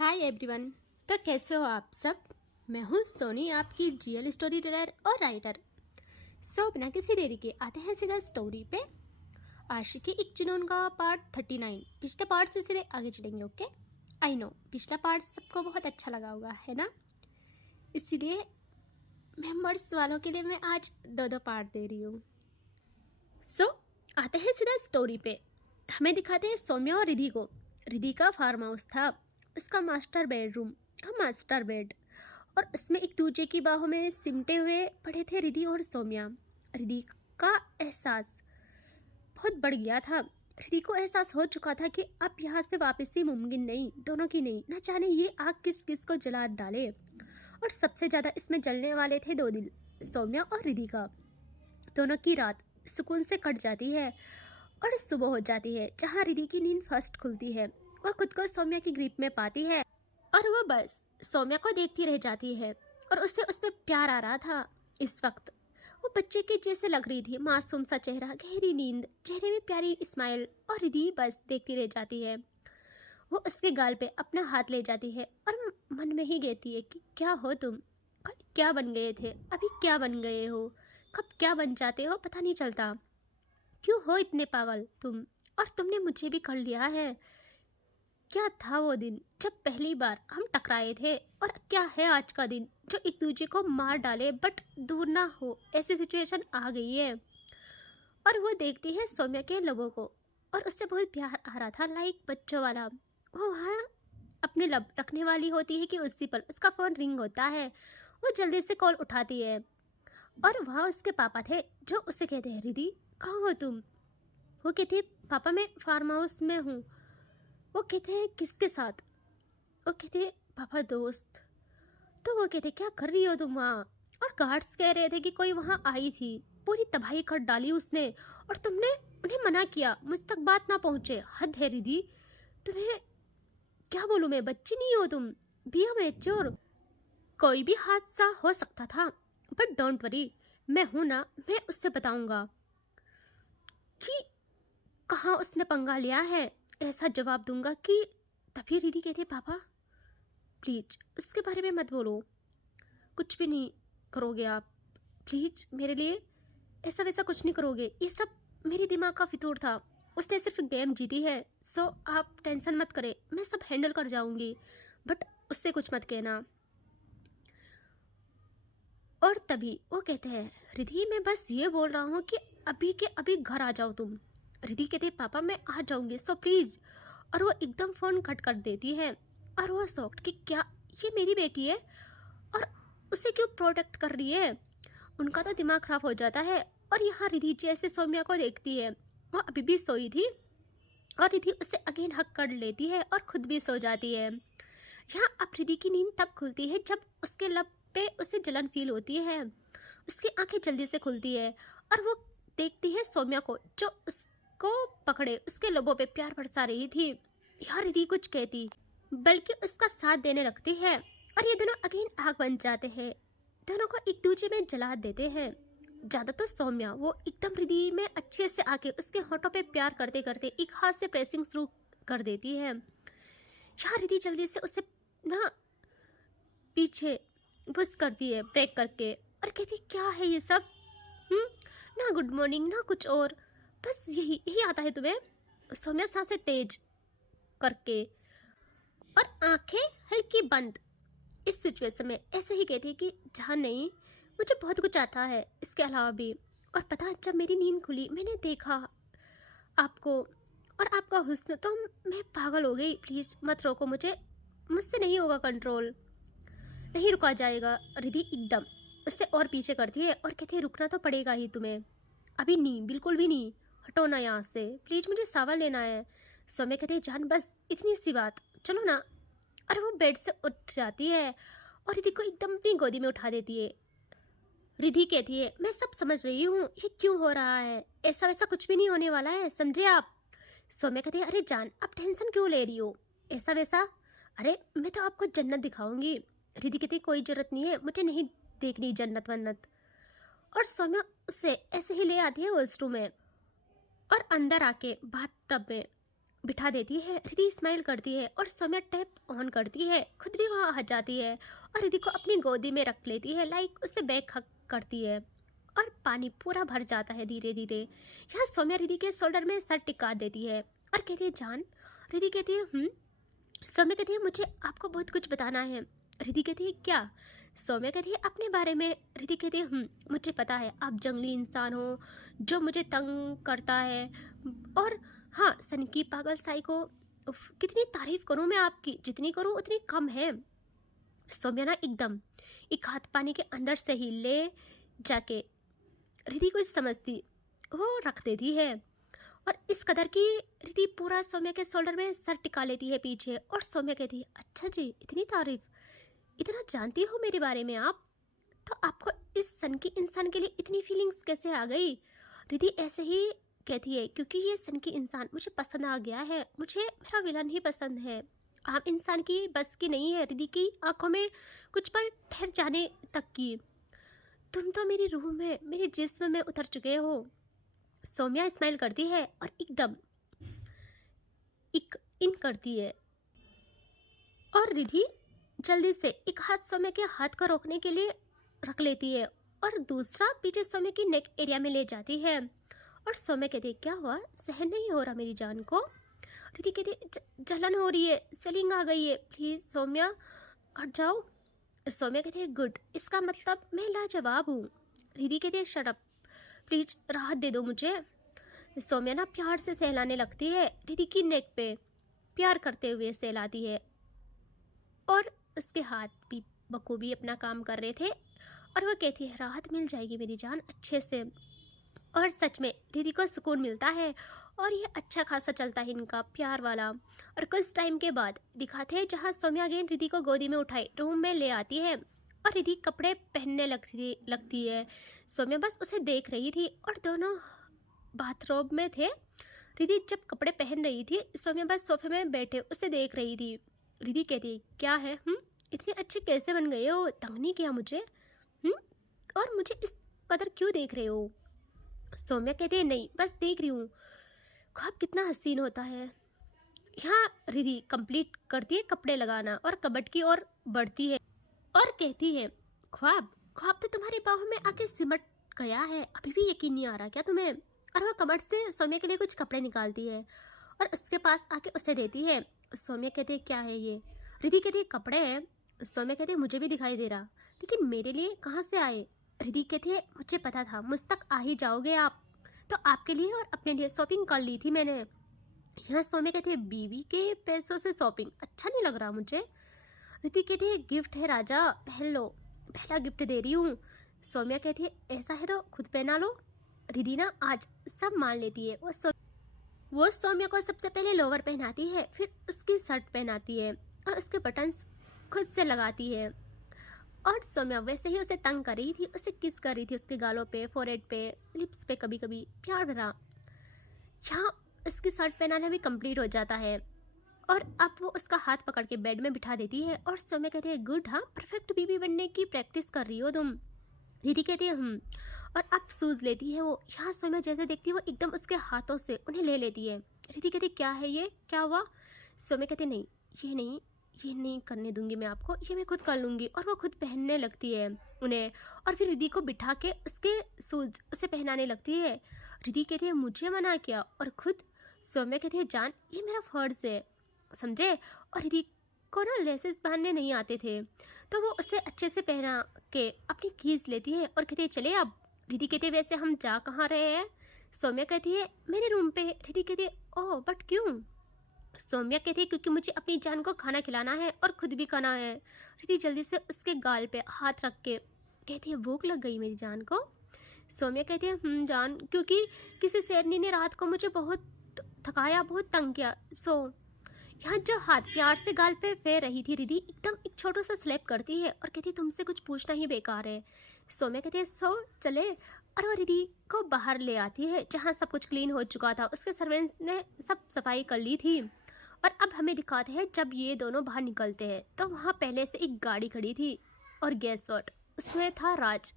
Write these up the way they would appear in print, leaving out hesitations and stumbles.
Hi everyone. तो कैसे हो आप सब। मैं हूँ सोनी, आपकी रियल स्टोरी टेलर और राइटर। बिना किसी देरी के आते हैं सीधा स्टोरी पे। आशिकी एक जुनून का पार्ट 39। पिछले पार्ट से सीधे आगे चलेंगे। ओके, आई नो पिछला पार्ट सबको बहुत अच्छा लगा होगा, है ना। इसीलिए मेंबर्स वालों के लिए मैं आज दो पार्ट दे रही हूँ। आते हैं सीधा स्टोरी पे। हमें दिखाते हैं सौम्या और रिधि को। रिधि का फार्म हाउस था, उसका मास्टर बेडरूम का मास्टर बेड, और उसमें एक दूसरे की बाहों में सिमटे हुए पड़े थे रिधि और सौम्या। रिधि का एहसास बहुत बढ़ गया था। रिधि को एहसास हो चुका था कि अब यहाँ से वापसी मुमकिन नहीं, दोनों की नहीं। न जाने ये आग किस किस को जला डाले, और सबसे ज़्यादा इसमें जलने वाले थे दो दिल, सौम्या और रिधि का। दोनों की रात सुकून से कट जाती है और सुबह हो जाती है, जहाँ रिधि की नींद फर्स्ट खुलती है। वह खुद को सौम्या की ग्रिप में पाती है और वह बस सौम्या को देखती रह जाती है, और उससे उसमें प्यार आ रहा था। इस वक्त वो बच्चे के जैसे लग रही थी, मासूम सा चेहरा, गहरी नींद, चेहरे में प्यारी स्माइल, और रिधि बस देखती रह जाती है। वो उसके गाल पे अपना हाथ ले जाती है और मन में ही कहती है कि क्या हो तुम, कल क्या बन गए थे, अभी क्या बन गए हो, कब क्या बन जाते हो पता नहीं चलता। क्यों हो इतने पागल तुम, और तुमने मुझे भी कर लिया है। क्या था वो दिन जब पहली बार हम टकराए थे, और क्या है आज का दिन जो एक दूसरे को मार डाले बट दूर ना हो, ऐसी सिचुएशन आ गई है। और वो देखती है सौम्या के लोगों को, और उससे बहुत प्यार आ रहा था, लाइक बच्चों वाला। वो वहाँ अपने लब रखने वाली होती है कि उसी पर उसका फ़ोन रिंग होता है। वो जल्दी से कॉल उठाती है, और वहाँ उसके पापा थे जो उसे कहते हैं, रिधि कहाँ हो तुम। वो कहती, पापा मैं फार्म हाउस में हूँ। वो कहते हैं किसके साथ। वो कहते पापा दोस्त। तो वो कहते क्या कर रही हो तुम वहाँ। और गार्ड्स कह रहे थे कि कोई वहाँ आई थी, पूरी तबाही कर डाली उसने, और तुमने उन्हें मना किया, मुझ तक बात ना पहुँचे। हद है रिधि, तुम्हें क्या बोलूँ मैं, बच्ची नहीं हो तुम, बी अ मैच्योर। कोई भी हादसा हो सकता था, बट डोंट वरी, मैं हूँ ना, मैं उससे बताऊंगा कि कहाँ उसने पंगा लिया है। ऐसा जवाब दूंगा कि तभी रिधि कहती है, पापा प्लीज उसके बारे में मत बोलो, कुछ भी नहीं करोगे आप, प्लीज मेरे लिए ऐसा वैसा कुछ नहीं करोगे। ये सब मेरे दिमाग का फितूर था, उसने सिर्फ गेम जीती है। सो आप टेंशन मत करें, मैं सब हैंडल कर जाऊंगी, बट उससे कुछ मत कहना। और तभी वो कहते हैं, रिधि मैं बस ये बोल रहा हूँ कि अभी के अभी घर आ जाओ तुम। रिधि कहते हैं, पापा मैं आ जाऊंगी, सो प्लीज़। और वो एकदम फ़ोन कट कर देती है, और वो शॉक्ड कि क्या ये मेरी बेटी है और उसे क्यों प्रोटेक्ट कर रही है। उनका तो दिमाग खराब हो जाता है। और यहाँ रिधि जैसे सौम्या को देखती है, वो अभी भी सोई थी, और रिधि उसे अगेन हक कर लेती है और खुद भी सो जाती है। यहाँ अब रिधि की नींद तब खुलती है जब उसके लब पे उसे जलन फील होती है। उसकी आंखें जल्दी से खुलती है, और वो देखती है सौम्या को जो उसको पकड़े उसके लबों पे प्यार बरसा रही थी। यहाँ रिधि कुछ कहती बल्कि उसका साथ देने लगती है, और ये दोनों अगेन आग बन जाते हैं, दोनों को एक दूसरे में जला देते हैं। ज़्यादा तो सौम्या, वो एकदम रिधि में अच्छे से आके उसके होठों पे प्यार करते करते एक हाथ से प्रेसिंग शुरू कर देती है। यहाँ रिधि जल्दी से उसे ना पीछे पुश करती है ब्रेक करके, और कहती क्या है ये सब, ना गुड मॉर्निंग ना कुछ और, बस यही यही आता है तुम्हें। सौम्या सांसें तेज करके और आंखें हल्की बंद इस सिचुएशन में ऐसे ही कहती है कि जहाँ नहीं, मुझे बहुत कुछ आता है इसके अलावा भी। और पता जब मेरी नींद खुली मैंने देखा आपको और आपका हुस्न, तो मैं पागल हो गई। प्लीज़ मत रोको मुझे, मुझसे नहीं होगा कंट्रोल, नहीं रुका जाएगा। रिधि एकदम उससे और पीछे करती है और कहती है रुकना तो पड़ेगा ही तुम्हें, अभी नहीं, बिल्कुल भी नहीं, हटो ना यहाँ से, प्लीज़ मुझे सावन लेना है। सौम्या कहती है जान बस इतनी सी बात, चलो ना। और वो बेड से उठ जाती है और रिधि को एकदम अपनी गोदी में उठा देती है। रिधि कहती है मैं सब समझ रही हूँ, ये क्यों हो रहा है, ऐसा वैसा कुछ भी नहीं होने वाला है, समझे आप। सौम्या कहती है अरे जान आप टेंशन क्यों ले रही हो, ऐसा वैसा, अरे मैं तो आपको जन्नत दिखाऊंगी। रिधि कहती कोई ज़रूरत नहीं है, मुझे नहीं देखनी जन्नत वन्नत। और सौम्या उसे ऐसे ही ले आती है वॉशरूम में, और अंदर आके बाथटब में बिठा देती है। रिधि स्माइल करती है और सौम्या टैप ऑन करती है, खुद भी वहाँ आ जाती है और रिधि को अपनी गोदी में रख लेती है, लाइक उससे बैग हक करती है और पानी पूरा भर जाता है धीरे धीरे। यहाँ सौम्या रिधि के शोल्डर में सर टिका देती है और कहती है जान। रिधि कहती है सौम्या कहती है मुझे आपको बहुत कुछ बताना है। रिधि कहती है क्या? सौम्या कहती है अपने बारे में। रिधि कहती है मुझे पता है आप जंगली इंसान हो जो मुझे तंग करता है, और हाँ सन की पागल साइको। कितनी तारीफ करूँ मैं आपकी, जितनी करूँ उतनी कम है। सौम्या ना एकदम एक हाथ पानी के अंदर से ही ले जाके रिधि को समझती वो रख देती है और इस कदर की रिधि पूरा सौम्या के शोल्डर में सर टिका लेती है पीछे। और सौम्या कहती है अच्छा जी, इतनी तारीफ, इतना जानती हो मेरे बारे में आप, तो आपको इस सन की इंसान के लिए इतनी फीलिंग्स कैसे आ गई? रिधि ऐसे ही कहती है क्योंकि ये सन की इंसान मुझे पसंद आ गया है, मुझे मेरा विलन ही पसंद है, आम इंसान की बस की नहीं है। रिधि की आंखों में कुछ पल ठहर जाने तक की। तुम तो मेरी रूह में, मेरे जिस्म में उतर चुके हो। सौम्या स्माइल करती है और एकदम इन करती है और रिधि जल्दी से एक हाथ सौम्या के हाथ को रोकने के लिए रख लेती है और दूसरा पीछे सौम्या की नेक एरिया में ले जाती है। और सौम्या कहती है क्या हुआ, सहन नहीं हो रहा मेरी जान को? रिधि कहती है जलन हो रही है, सेलिंग आ गई है, प्लीज सौम्या हट जाओ। सौम्या कहती है गुड, इसका मतलब मैं लाजवाब हूँ। रिधि कहती है शट अप, प्लीज राहत दे दो मुझे। सौम्या ना प्यार से सहलाने लगती है, रिधि की नेक पे प्यार करते हुए सहलाती है और उसके हाथ भी बखूबी अपना काम कर रहे थे। और वह कहती है राहत मिल जाएगी मेरी जान अच्छे से। और सच में रिधि को सुकून मिलता है और ये अच्छा खासा चलता है इनका प्यार वाला। और कुछ टाइम के बाद दिखाते हैं जहाँ सौम्या अगेन रिधि को गोदी में उठाई रूम में ले आती है और रिधि कपड़े पहनने लगती है। सौम्या बस उसे देख रही थी और दोनों बाथरूम में थे। रिधि जब कपड़े पहन रही थी, सौम्या बस सोफे में बैठे उसे देख रही थी। रिधि कहती क्या है इतने अच्छे कैसे बन गए हो, तंग नहीं किया मुझे और मुझे इस कदर क्यों देख रहे हो? सौम्या कहती है नहीं बस देख रही हूँ, ख्वाब कितना हसीन होता है। यहाँ रिधि कंप्लीट करती है कपड़े लगाना और कबट की ओर बढ़ती है और कहती है ख्वाब ख्वाब तो तुम्हारे बाहों में आके सिमट गया है, अभी भी यकीन नहीं आ रहा क्या तुम्हें? और वह कबट से सौम्या के लिए कुछ कपड़े निकालती है और उसके पास आके उसे देती है। सौम्या कहती है क्या है ये? रिधि कहती है कपड़े हैं। सौम्या कहती है मुझे भी दिखाई दे रहा, लेकिन मेरे लिए कहाँ से आए? रिधि कहती है मुझे पता था मुझ तक आ ही जाओगे आप, तो आपके लिए और अपने लिए शॉपिंग कर ली थी मैंने। यह सौम्या कहती है बीवी के पैसों से शॉपिंग अच्छा नहीं लग रहा मुझे। रिधि कहती है गिफ्ट है राजा, पहन लो, पहला गिफ्ट दे रही हूँ। सौम्या कहती है ऐसा है तो खुद पहना लो। रिधि ना आज सब मान लेती है। वो सौम्या को सबसे पहले लोवर पहनाती है, फिर उसकी शर्ट पहनाती है और उसके बटन्स खुद से लगाती है। और सौम्या वैसे ही उसे तंग कर रही थी, उसे किस कर रही थी उसके गालों पे, फोरहेड पे, लिप्स पे, कभी कभी प्यार भरा। यहाँ उसकी शर्ट पहनाना भी कंप्लीट हो जाता है और अब वो उसका हाथ पकड़ के बेड में बिठा देती है और सौम्या कहती है गुड, हाँ परफेक्ट बीवी बनने की प्रैक्टिस कर रही हो तुम। रिधि कहती है और अब शूज लेती है वो। यहाँ सौम्या जैसे देखती है वो एकदम उसके हाथों से उन्हें ले लेती है। रिधि कहती क्या है ये, क्या हुआ? सौम्या कहती नहीं ये नहीं करने दूंगी मैं आपको, ये मैं खुद कर लूँगी। और वो खुद पहनने लगती है उन्हें और फिर रिधि को बिठा के उसके शूज उसे पहनाने लगती है। रिधि कहती है मुझे मना किया और खुद सौम्या कहती है जान ये मेरा फर्ज है, समझे? और रिधि को ना लेसेस बांधने नहीं आते थे, तो वो उसे अच्छे से पहना के अपनी खींच लेती है और कहती है चले अब। रिधि कहती है वैसे हम जा कहाँ रहे हैं? सौम्या कहती है मेरे रूम पे। रिधि कहती है ओह बट क्यों? सौम्या कहती है क्योंकि मुझे अपनी जान को खाना खिलाना है और खुद भी खाना है। रिधि जल्दी से उसके गाल पे हाथ रख के कहती है भूख लग गई मेरी जान को। सौम्या कहती है जान, क्योंकि किसी शेरनी ने रात को मुझे बहुत थकाया, बहुत तंग किया। सो यहाँ जो हाथ प्यार से गाल पे फेर रही थी रिधि एकदम एक छोटा सा स्लैप करती है और कहती तुमसे कुछ पूछना ही बेकार है। सौम्या कहती है सो चले, और वो रिधि को बाहर ले आती है जहाँ सब कुछ क्लीन हो चुका था, उसके सर्वेंट्स ने सब सफाई कर ली थी। और अब हमें दिखाते हैं जब ये दोनों बाहर निकलते हैं तो वहाँ पहले से एक गाड़ी खड़ी थी और गैस व्हाट उसमें था राज।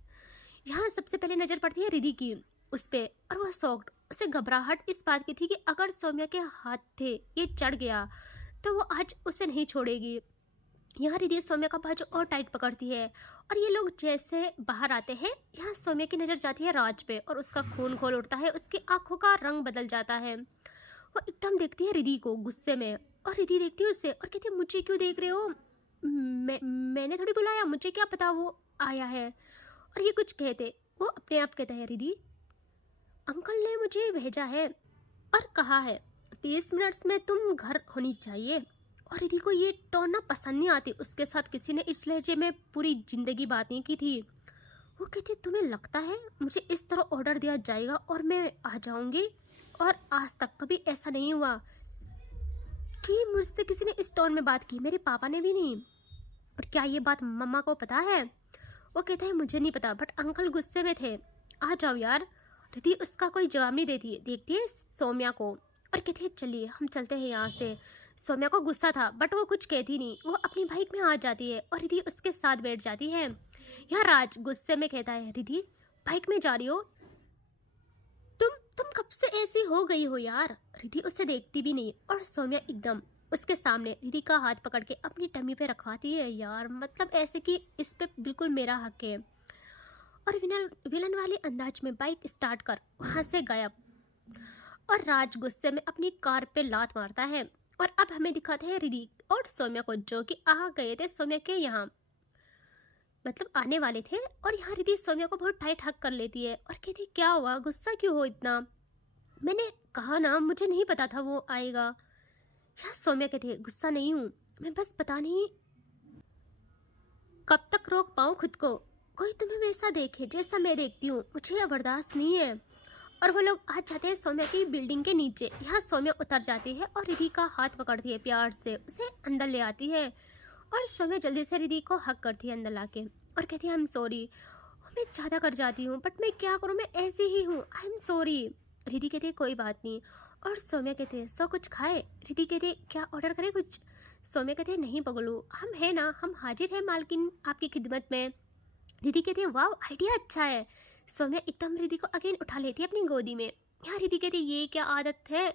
यहाँ सबसे पहले नज़र पड़ती है रिधि की उस पर और वह शॉक्ड, उसे घबराहट इस बात की थी कि अगर सौम्या के हाथ थे ये चढ़ गया तो वो आज उसे नहीं छोड़ेगी। यहाँ रिद्धि सौम्या का बाजू और टाइट पकड़ती है और ये लोग जैसे बाहर आते हैं यहाँ सौम्या की नज़र जाती है राज पे और उसका खून खोल उठता है, उसकी आंखों का रंग बदल जाता है। वो एकदम देखती है रिद्धि को गुस्से में और रिद्धि देखती है उसे और कहती है मुझे क्यों देख रहे हो, मैंने थोड़ी बुलाया, मुझे क्या पता वो आया है। और ये कुछ कहते वो अपने आप कहता है रिद्धि अंकल ने मुझे भेजा है और कहा है 30 मिनट्स में तुम घर होनी चाहिए। और रिद्धि को ये टोन ना पसंद नहीं आती, उसके साथ किसी ने इस लहजे में पूरी जिंदगी बात नहीं की थी। वो कहती तुम्हें लगता है मुझे इस तरह ऑर्डर दिया जाएगा और मैं आ जाऊंगी, और आज तक कभी ऐसा नहीं हुआ कि मुझसे किसी ने इस टोन में बात की, मेरे पापा ने भी नहीं। और क्या ये बात मम्मा को पता है? वो कहता है मुझे नहीं पता, बट अंकल गुस्से में थे, आ जाओ यार। रिद्धि उसका कोई जवाब नहीं देती, देखती है सौम्या को और कहती है चलिए हम चलते हैं यहाँ से। सौम्या को गुस्सा था बट वो कुछ कहती नहीं, वो अपनी बाइक में आ जाती है और रिद्धि उसके साथ बैठ जाती है। यहाँ राज गुस्से में कहता है रिद्धि बाइक में जा रही हो, तुम कब से ऐसी हो गई हो यार। रिद्धि उसे देखती भी नहीं और सौम्या एकदम उसके सामने रिद्धि का हाथ पकड़ के अपनी टमी पे रखवाती है। यार मतलब ऐसे कि इस पे बिल्कुल मेरा हक है। और विलन वाले अंदाज में बाइक स्टार्ट कर वहाँ से गायब। और राज गुस्से में अपनी कार पे लात मारता है। और अब हमें दिखाते हैं रिद्धि और सौम्या को जो कि आ गए थे सौम्या के यहाँ, मतलब आने वाले थे। और यहाँ रिद्धि सौम्या को बहुत टाइट हक कर लेती है और कहती क्या हुआ, गुस्सा क्यों हो इतना, मैंने कहा ना मुझे नहीं पता था वो आएगा। यहाँ सौम्या कहती है गुस्सा नहीं हूँ, मैं बस पता नहीं कब तक रोक पाऊँ खुद को, कोई तुम्हें वैसा देखे जैसा मैं देखती हूँ, मुझे यह बर्दाश्त नहीं है। और वो लोग आ जाते हैं सौम्या की बिल्डिंग के नीचे। यहाँ सौम्या उतर जाती है और रिद्धि का हाथ पकड़ती है, प्यार से उसे अंदर ले आती है। और सौम्या जल्दी से रिद्धि को हक करती है अंदर लाके और कहती है आई एम सॉरी, मैं ज़्यादा कर जाती हूँ बट मैं क्या करूँ, मैं ऐसी ही हूँ, आई एम सॉरी। रिद्धि कहती है कोई बात नहीं। और सौम्या कहती है सो कुछ खाए। रिद्धि कहती है क्या ऑर्डर करें कुछ। सौम्या कहती है नहीं पगलू, हम है ना, हम हाजिर है मालकिन आपकी खिदमत में। रिद्धि कहती है वाह आइडिया अच्छा है। सौम्या एकदम रिद्धि को अगेन उठा लेती है अपनी गोदी में। यहाँ रिद्धि कहती है ये क्या आदत है,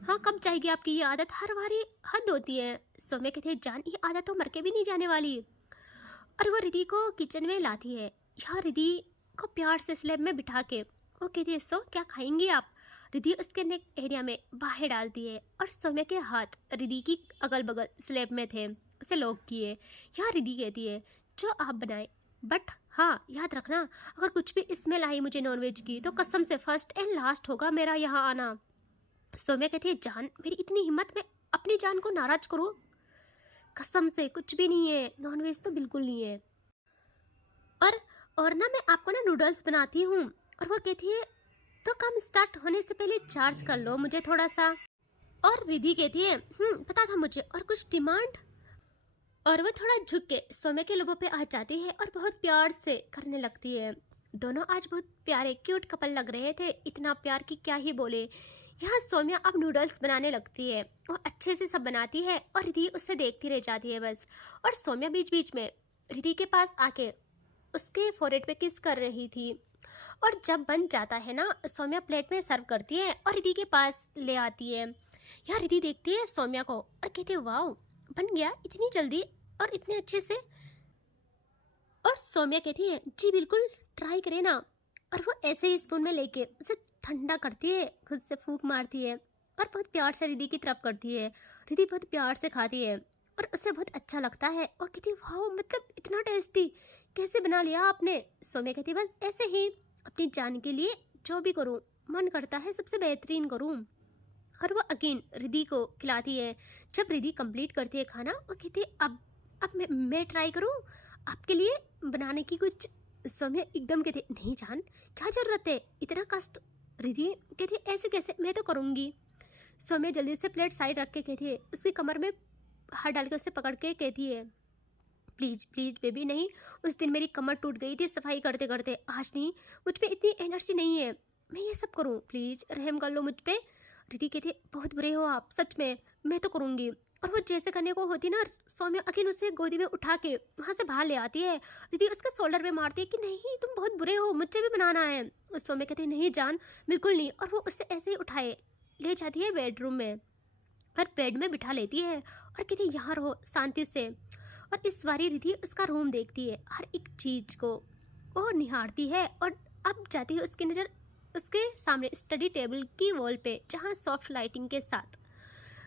हाँ कब जाएगी आपकी ये आदत, हर बारी हद होती है। सौम्या कहती है जान ये आदत तो मर के भी नहीं जाने वाली। और वो रिद्धि को किचन में लाती है, यहाँ रिद्धि को प्यार से स्लैब में बिठा के वो कहती है सो क्या खाएंगी आप। रिद्धि उसके नेक एरिया में बाहें डालती है और सौम्या के हाथ रिद्धि की अगल बगल स्लैब में थे उसे लॉक किए। यहाँ रिद्धि कहती है जो आप बनाए, बट हाँ याद रखना अगर कुछ भी स्मेल आई मुझे नॉनवेज की तो कसम से फर्स्ट एंड लास्ट होगा मेरा यहाँ आना। सौम्या कहती है जान मेरी इतनी हिम्मत, मैं अपनी जान को नाराज करूँ, कसम से कुछ भी नहीं है, नॉनवेज तो बिल्कुल नहीं है। और ना मैं आपको ना नूडल्स बनाती हूँ। और वो कहती है तो काम स्टार्ट होने से पहले चार्ज कर लो मुझे थोड़ा सा। और रिद्धि कहती है पता था मुझे, और कुछ डिमांड। और वो थोड़ा झुक के सौम्या के लोगों पे आ जाती है और बहुत प्यार से करने लगती है। दोनों आज बहुत प्यारे क्यूट कपल लग रहे थे, इतना प्यार की क्या ही बोले। यहाँ सौम्या अब नूडल्स बनाने लगती है, वो अच्छे से सब बनाती है और रिद्धि उससे देखती रह जाती है बस। और सौम्या बीच बीच में रिद्धि के पास आके उसके फोरहेड पे किस कर रही थी। और जब बन जाता है ना सौम्या प्लेट में सर्व करती है और रिद्धि के पास ले आती है। यहाँ रिद्धि देखती है सौम्या को और कहती है वाह बन गया इतनी जल्दी और इतने अच्छे से। और सौम्या कहती है जी बिल्कुल ट्राई करें ना। और वो ऐसे ही स्पून में लेके उसे ठंडा करती है, खुद से फूंक मारती है और बहुत प्यार से रिद्धि की तरफ करती है। रिद्धि बहुत प्यार से खाती है और उसे बहुत अच्छा लगता है और कहती है वाह मतलब इतना टेस्टी कैसे बना लिया आपने। सौम्या कहती है बस ऐसे ही अपनी जान के लिए जो भी करूँ मन करता है सबसे बेहतरीन करूँ। और वो अगेन रिद्धि को खिलाती है। जब रिद्धि कंप्लीट करती है खाना वो कहती है अब मैं ट्राई करूँ आपके लिए बनाने की कुछ। सौम्या एकदम कहती है नहीं जान क्या ज़रूरत है इतना कष्ट। रिद्धि कहती है ऐसे कैसे, मैं तो करूँगी। सौम्या जल्दी से प्लेट साइड रख के कहती है उसकी कमर में हाथ डाल के उसे पकड़ के कहती है प्लीज़ प्लीज़ बेबी नहीं, उस दिन मेरी कमर टूट गई थी सफाई करते करते, आज नहीं, मुझ पे इतनी एनर्जी नहीं है मैं ये सब करूँ, प्लीज़ रहम कर लो मुझ पे। रिद्धि कहती है बहुत बुरे हो आप सच में, मैं तो करूँगी। और वो जैसे करने को होती ना, सौम्या अखिल उसे गोदी में उठा के वहाँ से बाहर ले आती है। रिद्धि उसके शोल्डर पे मारती है कि नहीं तुम बहुत बुरे हो, मुझे भी बनाना है। और सौम्या कहती है नहीं जान बिल्कुल नहीं, और वो उसे ऐसे ही उठाए ले जाती है बेडरूम में और बेड में बिठा लेती है और कहती है यहाँ रहो शांति से। और इस बारी रिद्धि उसका रूम देखती है, हर एक चीज को वो निहारती है। और अब जाती है उसकी नज़र उसके सामने स्टडी टेबल की वॉल पे, जहाँ सॉफ्ट लाइटिंग के साथ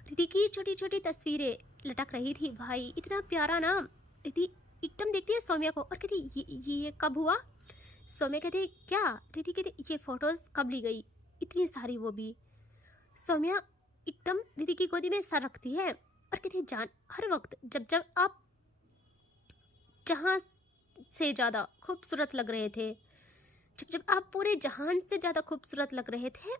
रिद्धि की छोटी छोटी तस्वीरें लटक रही थी। भाई इतना प्यारा ना। रिद्धि एकदम देखती है सौम्या को और कहती ये कब हुआ। सौम्या कहती क्या। रिद्धि कहती ये फोटोज कब ली गई, इतनी सारी वो भी। सौम्या एकदम रिद्धि की गोदी में सर रखती है और कहती जान हर वक्त जब जब आप जहाँ से ज़्यादा खूबसूरत लग रहे थे, जब जब आप पूरे जहान से ज़्यादा खूबसूरत लग रहे थे,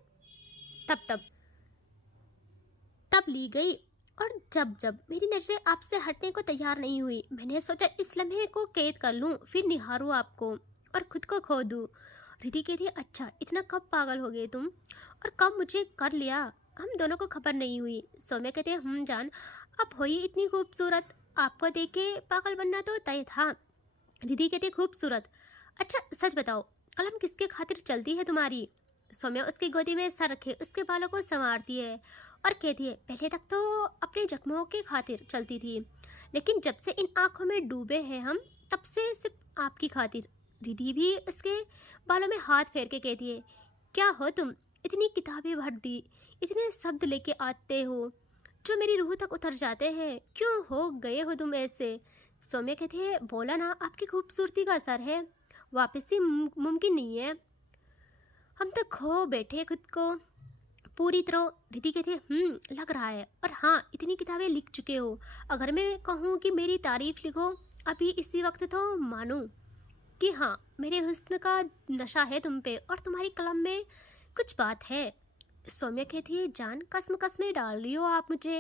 तब ली गई। और जब जब मेरी नज़रें आपसे हटने को तैयार नहीं हुई, मैंने सोचा इस लम्हे को कैद कर लूँ, फिर निहारूँ आपको और खुद को खो दूँ। रिद्धि कहती अच्छा इतना कब पागल हो गए तुम, और कब मुझे कर लिया, हम दोनों को खबर नहीं हुई। सौम्या कहते हम जान आप हो ही इतनी खूबसूरत, आपको देख के पागल बनना तो तय था। रिद्धि कहती खूबसूरत, अच्छा सच बताओ कलम किसके खातिर चलती है तुम्हारी। सौम्या उसकी गोदी में सर रखे उसके बालों को संवारती है और कहती है पहले तक तो अपने जख्मों के खातिर चलती थी, लेकिन जब से इन आंखों में डूबे हैं हम, तब से सिर्फ आपकी खातिर। रिद्धि भी उसके बालों में हाथ फेर के कहती है क्या हो तुम, इतनी किताबें भर दी, इतने शब्द लेके आते हो जो मेरी रूह तक उतर जाते हैं, क्यों हो गए हो तुम ऐसे। सौम्या कहती है बोला ना आपकी खूबसूरती का असर है, वापस ही मुमकिन नहीं है, हम तो खो बैठे खुद को पूरी तरह। रिद्धि कहती है लग रहा है, और हाँ इतनी किताबें लिख चुके हो, अगर मैं कहूँ कि मेरी तारीफ लिखो अभी इसी वक्त तो मानूं कि हाँ मेरे हुस्न का नशा है तुम पे और तुम्हारी कलम में कुछ बात है। सौम्या कहती है जान कसम डाल रही हो आप मुझे।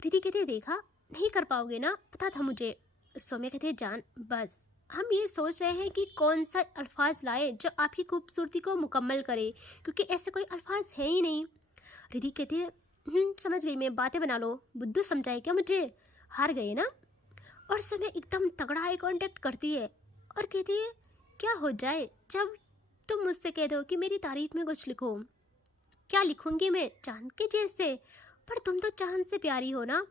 रिद्धि कहती है देखा नहीं कर पाओगे ना, पता था मुझे। सौम्या कहती है जान बस हम ये सोच रहे हैं कि कौन सा अल्फाज लाए जो आपकी खूबसूरती को मुकम्मल करे, क्योंकि ऐसे कोई अल्फाज है ही नहीं। रिद्धि कहती है समझ गई मैं, बातें बना लो, बुद्धू समझाए क्या मुझे, हार गए ना। और सौम्या एकदम तगड़ा आई कांटेक्ट करती है और कहती है क्या हो जाए जब तुम मुझसे कह दो कि मेरी तारीफ में कुछ लिखो। क्या लिखूंगी मैं, चांद के जैसे, पर तुम तो चांद से प्यारी हो ना।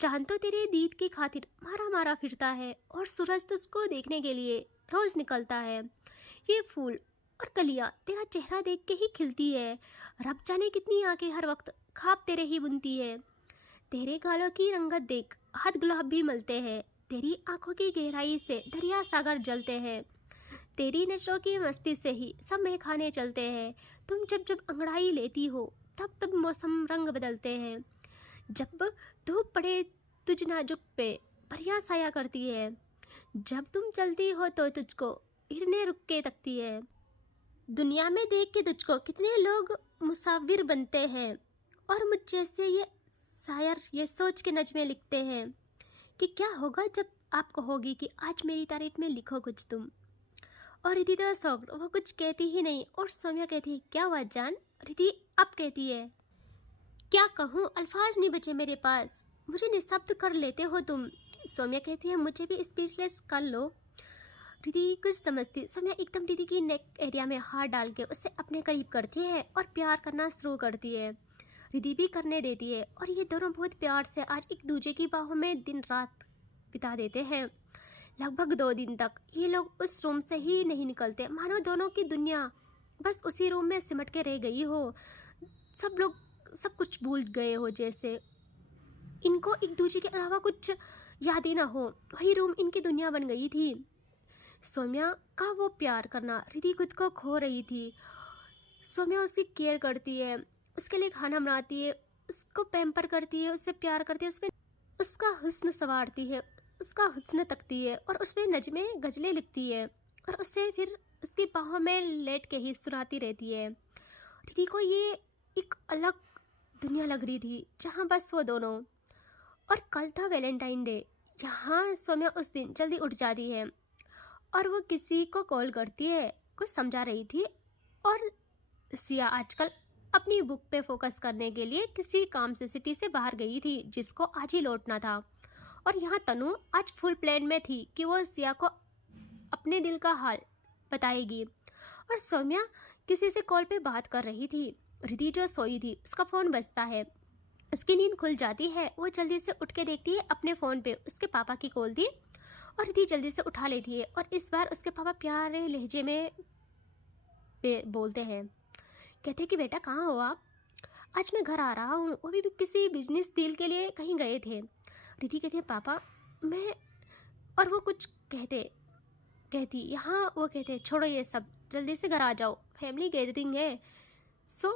चांद तो तेरे दीद की खातिर मारा मारा फिरता है और सूरज तुझको देखने के लिए रोज निकलता है। ये फूल और कलियां तेरा चेहरा देख के ही खिलती है, रब जाने कितनी आंखें हर वक्त ख्वाब तेरे ही बुनती है। तेरे गालों की रंगत देख हाथ गुलाब भी मलते हैं, तेरी आंखों की गहराई से दरिया सागर जलते हैं, तेरी नजरों की मस्ती से ही सब मेहखाने चलते हैं। तुम जब जब अंगड़ाई लेती हो तब तब मौसम रंग बदलते हैं, जब धूप पड़े तुझ नाजुक पे बढ़िया साया करती है, जब तुम चलती हो तो तुझको हिरने रुक के तकती है। दुनिया में देख के तुझको कितने लोग मुसाविर बनते हैं, और मुझ जैसे ये शायर ये सोच के नज़में लिखते हैं कि क्या होगा जब आप कहोगी कि आज मेरी तारीफ में लिखो कुछ तुम। और रिद्धि तो शौक वो कुछ कहती ही नहीं। और सौम्या कहती है क्या हुआ जान। रिद्धि अब कहती है क्या कहूँ, अल्फाज नहीं बचे मेरे पास, मुझे निशब्द कर लेते हो तुम। सौम्या कहती है मुझे भी स्पीचलेस कर लो। रिद्धि कुछ समझती। सौम्या एकदम रिद्धि की नेक एरिया में हाथ डाल के उससे अपने करीब करती है और प्यार करना शुरू करती है। रिद्धि भी करने देती है और ये दोनों बहुत प्यार से आज एक दूसरे की बाहों में दिन रात बिता देते हैं। लगभग 2 दिन तक ये लोग उस रूम से ही नहीं निकलते, मानो दोनों की दुनिया बस उसी रूम में सिमट के रह गई हो। सब लोग सब कुछ भूल गए हो, जैसे इनको एक दूसरे के अलावा कुछ याद ही ना हो, वही रूम इनकी दुनिया बन गई थी। सौम्या का वो प्यार करना, रिद्धि खुद को खो रही थी। सौम्या उसकी केयर करती है, उसके लिए खाना बनाती है, उसको पैम्पर करती है, उससे प्यार करती है, उसमें उसका हुस्न संवारती है, उसका हुस्न तकती है और उसमें नज़में गज़लें लिखती है और उसे फिर उसकी बाहों में लेट के ही सुनाती रहती है। रिद्धि को ये एक अलग दुनिया लग रही थी जहाँ बस वो दोनों। और कल था वैलेंटाइन डे। यहाँ सौम्या उस दिन जल्दी उठ जाती है और वो किसी को कॉल करती है, कुछ समझा रही थी। और सिया आजकल अपनी बुक पे फोकस करने के लिए किसी काम से सिटी से बाहर गई थी जिसको आज ही लौटना था। और यहाँ तनु आज फुल प्लान में थी कि वो सिया को अपने दिल का हाल बताएगी। और सौम्या किसी से कॉल पे बात कर रही थी। रिधि जो सोई थी उसका फ़ोन बजता है, उसकी नींद खुल जाती है। वो जल्दी से उठ के देखती है अपने फ़ोन पे उसके पापा की कॉल थी और रिधि जल्दी से उठा लेती है। और इस बार उसके पापा प्यारे लहजे में बोलते हैं, कहते हैं कि बेटा कहाँ हो आप? आज मैं घर आ रहा हूँ, वो भी किसी बिजनेस डील के लिए कहीं गए थे। रिधि कहती है पापा मैं, और वो कुछ कहती यहाँ, वो कहते छोड़ो ये सब, जल्दी से घर आ जाओ, फैमिली गैदरिंग है। सो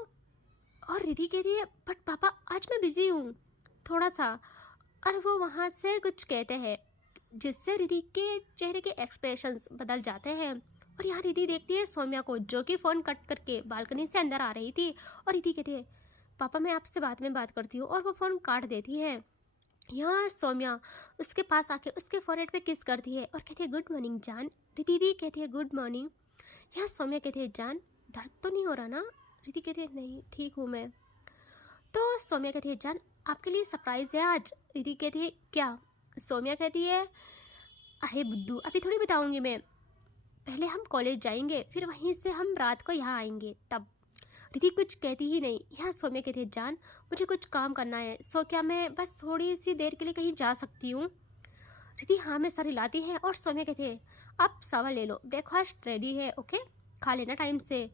और रिधि कहती है बट पापा आज मैं बिजी हूँ थोड़ा सा। और वो वहाँ से कुछ कहते हैं जिससे रिधि के चेहरे के एक्सप्रेशंस बदल जाते हैं। और यहाँ रिधि देखती है सौम्या को जो कि फ़ोन कट करके बालकनी से अंदर आ रही थी। और रिधि कहती है पापा मैं आपसे बाद में बात करती हूँ, और वो फ़ोन काट देती है। यहाँ सौम्या उसके पास आके उसके फॉरहेड पे किस करती है और कहती है गुड मॉर्निंग जान। रिधि भी कहती है गुड मॉर्निंग। यहाँ सौम्या कहती है जान दर्द तो नहीं हो रहा ना? रिधि कहती है नहीं ठीक हूँ मैं। तो सौम्या कहती है जान आपके लिए सरप्राइज़ है आज। रिधि कहती है क्या? सौम्या कहती है अरे बुद्धू अभी थोड़ी बताऊँगी मैं, पहले हम कॉलेज जाएंगे फिर वहीं से हम रात को यहाँ आएंगे तब। रिधि कुछ कहती ही नहीं। यहाँ सौम्या कहती है जान मुझे कुछ काम करना है, सो क्या मैं बस थोड़ी सी देर के लिए कहीं जा सकती हूँ? रिधि हाँ में सर हिलाती है। और सौम्या कहती है आप सवाल ले लो, ब्रेकफास्ट रेडी है, ओके खा लेना टाइम से,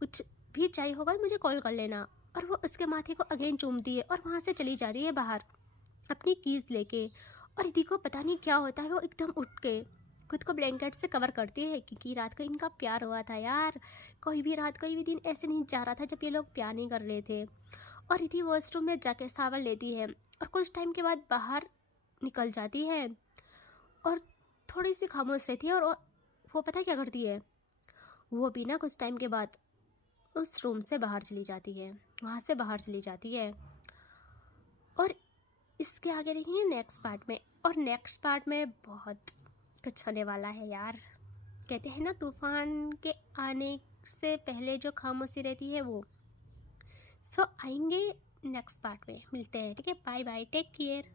कुछ भी चाहिए होगा मुझे कॉल कर लेना। और वो उसके माथे को अगेन चूमती है और वहाँ से चली जाती है बाहर अपनी कीज़ लेके। और रिधि को पता नहीं क्या होता है, वो एकदम उठ के खुद को ब्लैंकेट से कवर करती है क्योंकि रात को इनका प्यार हुआ था यार। कोई भी रात कोई भी दिन ऐसे नहीं जा रहा था जब ये लोग प्यार नहीं कर रहे थे। और रिधि वॉशरूम में जाके सावर लेती है और कुछ टाइम के बाद बाहर निकल जाती है और थोड़ी सी खामोश रहती है। और वो पता क्या करती है, वो भी ना कुछ टाइम के बाद उस रूम से बाहर चली जाती है, वहाँ से बाहर चली जाती है। और इसके आगे देखेंगे नेक्स्ट पार्ट में, और नेक्स्ट पार्ट में बहुत कुछ होने वाला है यार। कहते हैं ना तूफान के आने से पहले जो खामोशी रहती है वो। सो आएंगे नेक्स्ट पार्ट में, मिलते हैं, ठीक है, बाय बाय, टेक केयर।